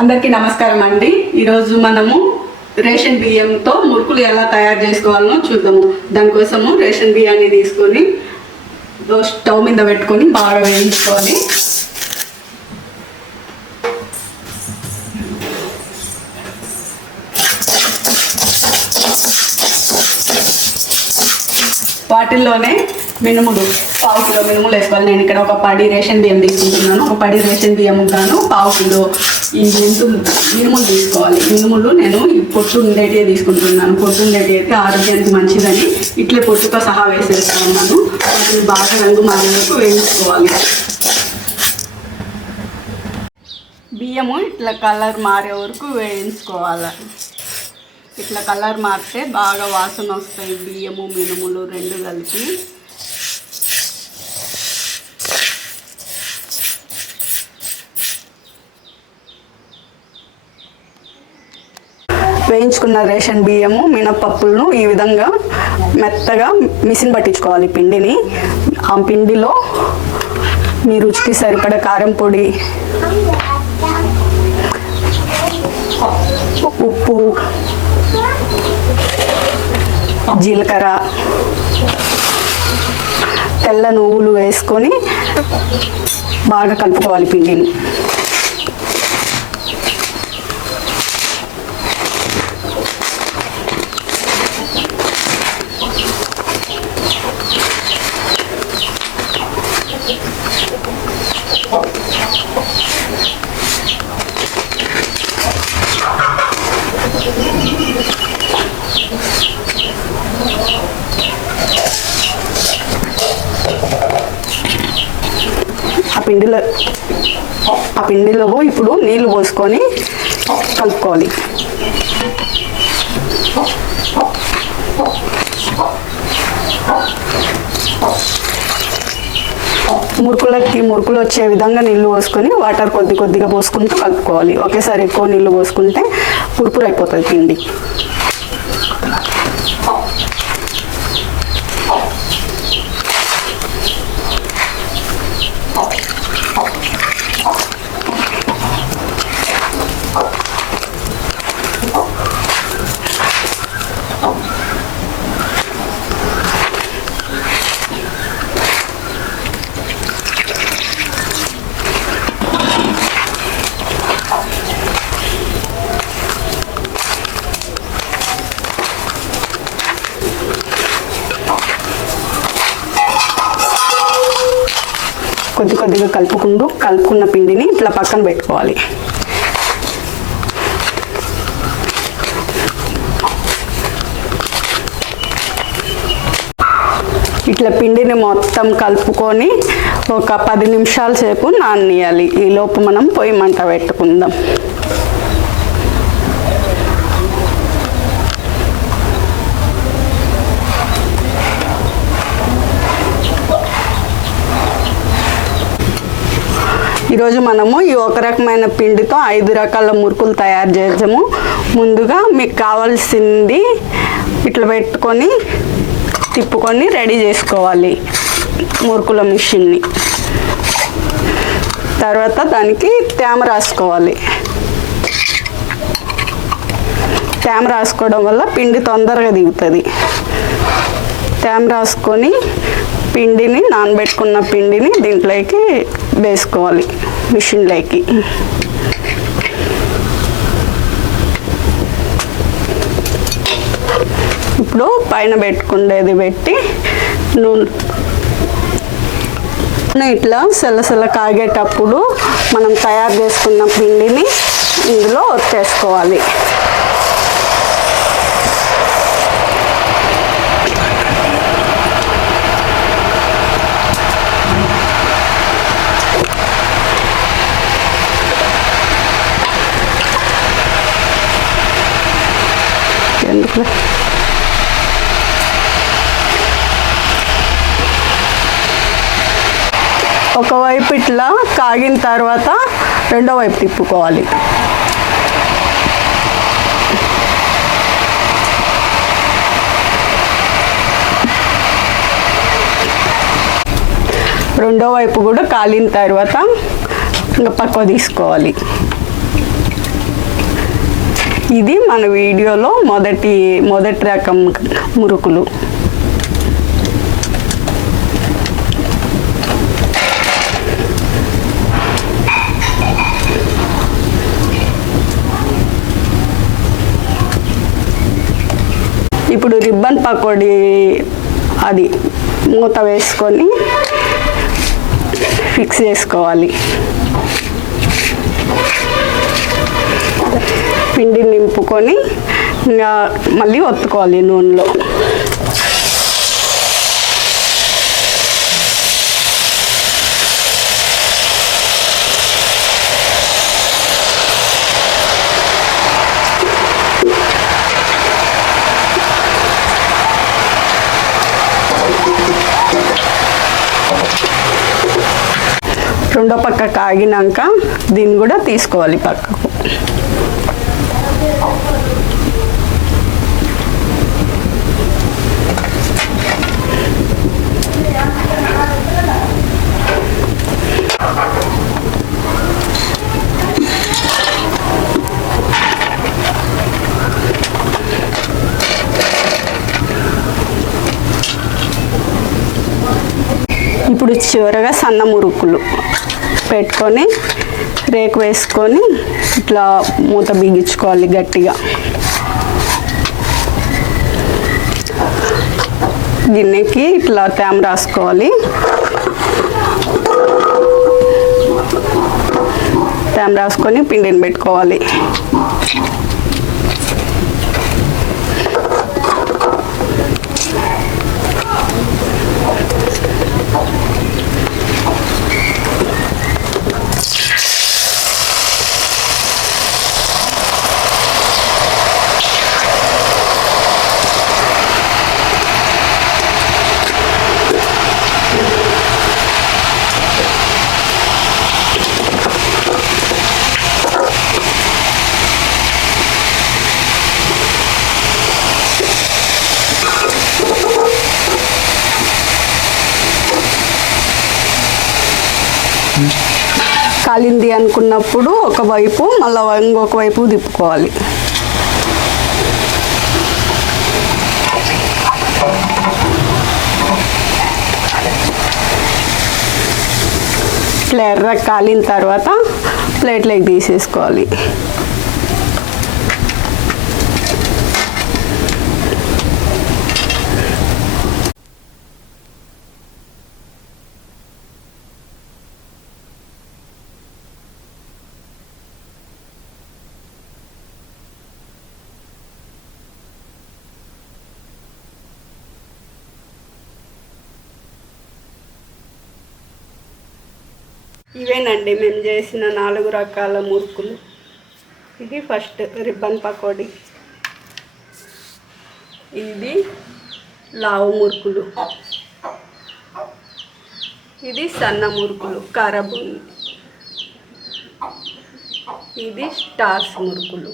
అందరికీ నమస్కారం అండి. ఈరోజు మనము రేషన్ బియ్యంతో మురుకులు ఎలా తయారు చేసుకోవాలో చూద్దాము. దానికోసము రేషన్ బియ్యాన్ని తీసుకొని స్టవ్ మీద పెట్టుకొని బాగా వేయించుకోవాలి. వాటిల్లోనే మినుములు పావు కిలో మినుములు వేసుకోవాలి. నేను ఇక్కడ ఒక 10 రేషన్ బియ్యం తీసుకుంటున్నాను. ఒక 10 రేషన్ బియ్యం గాను పావు కిలో ఈ మినుములు తీసుకోవాలి. మినుములు నేను పొట్టు ఉండేటివే తీసుకుంటున్నాను. పొట్టు ఉండేటివి అయితే ఆరోగ్యానికి మంచిదని ఇట్లే పొట్టుతో సహా వేసేస్తున్నాను. వాటిని బాగా రంగు మారేందుకు వేయించుకోవాలి. బియ్యము ఇట్లా కలర్ మారే వరకు వేయించుకోవాలి. ఇట్లా కలర్ మారితే బాగా వాసన వస్తాయి. బియ్యము మినుములు రెండు కలిపి వేయించుకున్న రేషన్ బియ్యము మినపప్పులను ఈ విధంగా మెత్తగా మిషన్ పట్టించుకోవాలి. పిండిని ఆ పిండిలో మీ రుచికి సరిపడే కారం పొడి, ఉప్పు, జీలకర్ర, తెల్ల నువ్వులు వేసుకొని బాగా కలుపుకోవాలి పిండిని. ఆ పిండిలో ఇప్పుడు నీళ్లు పోసుకొని కలుపుకోవాలి. మురుకులు వచ్చే విధంగా నీళ్లు పోసుకొని వాటర్ కొద్దిగా పోసుకుంటూ కలుపుకోవాలి. ఒకేసారి ఎక్కువ నీళ్లు పోసుకుంటే పురుపురు అయిపోతుంది పిండి. కొద్దిగా కలుపుకున్న పిండిని ఇట్లా పక్కన పెట్టుకోవాలి. ఇట్లా పిండిని మొత్తం కలుపుకొని ఒక 10 నిమిషాల సేపు నాననియాలి. ఈ లోపు మనం పొయ్యి మంట పెట్టుకుందాం. ఈరోజు మనము ఈ ఒక రకమైన పిండితో 5 రకాల మురుకులు తయారు చేద్దాము. ముందుగా మీకు కావాల్సింది ఇట్లా పెట్టుకొని తిప్పుకొని రెడీ చేసుకోవాలి మురుకుల మిషన్ని. తర్వాత దానికి తేమ రాసుకోవాలి. తేమ రాసుకోవడం వల్ల పిండి తొందరగా దిగుతుంది. తేమ రాసుకొని పిండిని నానబెట్టుకున్న పిండిని దీంట్లోకి వేసుకోవాలి మిషన్లోకి. ఇప్పుడు పైన పెట్టుకునేది పెట్టి నూనె ఇట్లా సెలసెల కాగేటప్పుడు మనం తయారు చేసుకున్న పిండిని ఇందులో వచ్చేసుకోవాలి. ఒకవైపు ఇట్లా కాగిన తర్వాత రెండో వైపు తిప్పుకోవాలి. రెండో వైపు కూడా కాలిన తర్వాత ఇంకా పక్కకు తీసుకోవాలి. ఇది మన వీడియోలో మొదటి రకం మురుకులు. ఇప్పుడు రిబ్బన్ పకోడీ అది మూత వేసుకొని ఫిక్స్ చేసుకోవాలి. పిండి నింపుకొని ఇంకా మళ్ళీ ఒత్తుకోవాలి నూనెలో. రెండో పక్క కాగినాక దీన్ని కూడా తీసుకోవాలి పక్కకు. ఇప్పుడు చివరగా సన్న మురుకులు పెట్టుకొని రేకు వేసుకొని ఇట్లా మూత బిగించుకోవాలి గట్టిగా. గిన్నెకి ఇట్లా తేమ రాసుకోవాలి. తేమ రాసుకొని పిండిని పెట్టుకోవాలి. కాలింది అనుకున్నప్పుడు ఒకవైపు మళ్ళీ ఇంకొక వైపు తిప్పుకోవాలి. ఇట్లా ఎర్ర కాలిన తర్వాత ప్లేట్లోకి తీసేసుకోవాలి. ఇవేనండి మేము చేసిన 4 రకాల మురుకులు. ఇది ఫస్ట్ రిబ్బన్ పకోడీ, ఇది లావు మురుకులు, ఇది సన్న మురుకులు కారబూంది, ఇది స్టార్స్ మురుకులు.